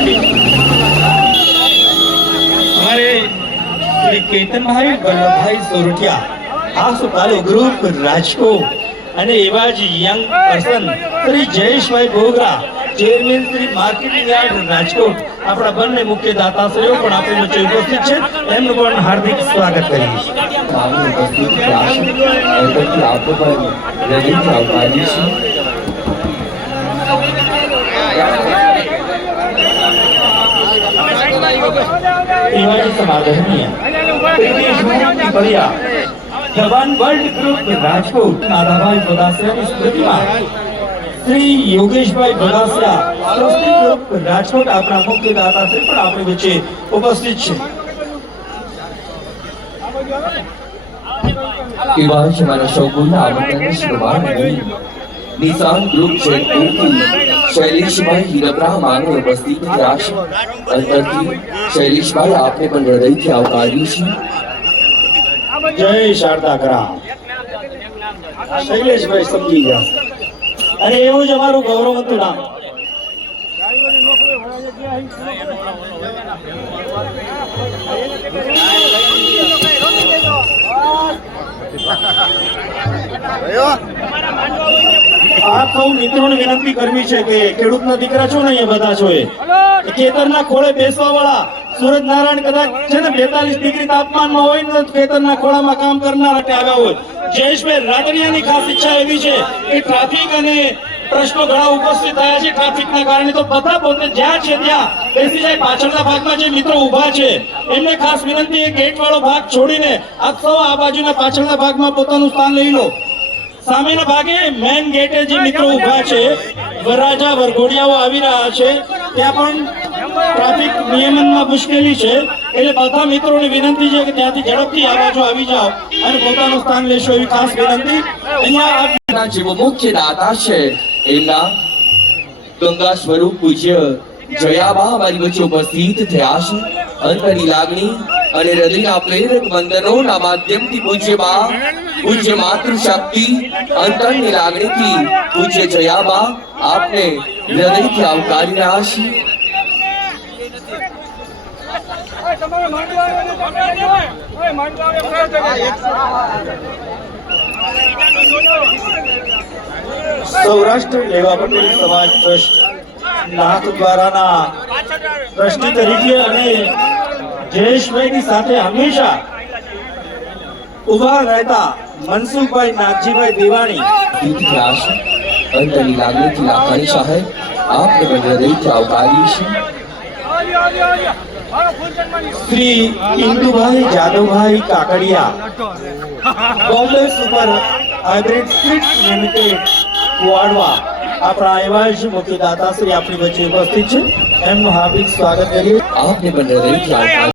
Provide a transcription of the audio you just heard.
અમારે શ્રી કેતનભાઈ વલ્લભભાઈ સોરઠિયા. આ ગ્રુપ રાજકોટ અને એવા young person Shri Jayeshbhai Bhogra chairman Shri marketing Rajkot આપણા બંને મુખ્ય દાતાશ્રીઓ પણ આપણી વચ્ચે ઉપસ્થિત છે. એમનું પણ હાર્દિક સ્વાગત કરીએ છીએ સામે ઉપસ્થિત રાશિ એપરથી આપો પણ રવિથી આવકારીએ છીએ એવા જ સમાધાનીય પ્રિતેશ મોહનજી બળિયા જવાન વર્લ્ડ ગ્રુપ રાજકોટ નાદાભાઈ બગાસિયાની સ્મૃતિમાં શ્રી યોગેશભાઈ બગાસિયા સ્વસ્તિ ગ્રુપ રાજકોટ આપણા મુખ્ય દાતાશ્રી પણ આપણી વચ્ચે ઉપસ્થિત છે. એવા જ અમારા સૌકોઈના આમંત્રણને શ્રવાણ કરી નિશાન ગ્રુપ જેતપુરથી શૈલેષભાઈ હીરબ્રા માને ઉપસ્થિત થયા છે અંતરથી શૈલેષભાઈ આપને પણ હૃદયથી આવકારીએ છીએ જય શારદા ગ્રામ શૈલેષભાઈ સમજી ગયા અને એવું જ અમારું ગૌરવવંતું નામ આ સૌ મિત્રોને વિનંતી કરવી છે કે ખેડૂતના દીકરા છો ને અહીંયા બધા છો એ. ખેતરના ખોળે બેસવા વાળા સુરજ નારાયણ કદાચ છે ને બેતાલીસ ડિગ્રી તાપમાનમાં હોય ને ખેતરના ખોળામાં કામ કરનાર માટે આવ્યા હોય. જયેશભાઈ રાદડિયાની ખાસ ઈચ્છા એવી છે કે ટ્રાફિક અને પ્રશ્નો ઘણા ઉપસ્થિત થયા છે. ટ્રાફિકના કારણે તો બધા પોતે જ્યાં છે ત્યાં બેસી જાય. પાછળના ભાગમાં જે મિત્રો ઊભા છે એમને ખાસ વિનંતી એ ગેટ વાળો ભાગ છોડીને આપ સૌ આ બાજુના પાછળના ભાગમાં પોતાનું સ્થાન લઈ લો. સામેના ભાગે મેન ગેટે જે મિત્રો ઊભા છે, વરરાજા વરઘોડિયાઓ આવી રહ્યા છે. ત્યાં પણ ટ્રાફિક નિયમનમાં મુશ્કેલી છે. એટલે બધા મિત્રોને વિનંતી છે કે ત્યાંથી ઝડપથી આ બાજુ આવી જાઓ અને પોતાનું સ્થાન લેશો એવી ખાસ વિનંતી. અહીંયા જેવો મુખ્ય દાતા છે. એમના ગંગા સ્વરૂપ પૂજ્ય જયાબા, અમારી વચ્ચે ઉપસ્થિત થયા છે. અંતરની લાગણી અને હૃદયના પ્રેરક વંદનોના માધ્યમથી પૂજ્ય બા, પૂજ્ય માતૃશક્તિ, અંતરની લાગણીથી પૂજ્ય જયાબા આપને હૃદયથી આવકારી રહ્યા છીએ. સૌરાષ્ટ્ર લેવા પટેલ સમાજ ટ્રસ્ટ, નાથ દ્વારાના ટ્રસ્ટી તરીકે અને જયેશભાઈની સાથે હંમેશા ઊભા રહેતા મનસુખભાઈ નાગજીભાઈ દેવાણી. ઉપસ્થિત થયા છે અંતરની લાગણીથી લાખાણી સાહેબ આપને પણ હૃદયથી આવકારીએ છીએ Shri Indubhai Jadavbhai Kakadiya. Bombay super hybrid street limited વાડવા આપણા એવા જ મુખ્ય દાતાશ્રી આપણી વચ્ચે ઉપસ્થિત છે. એમનું હાર્દિક સ્વાગત કરીએ. આપને પણ હૃદયથી આવકારીએ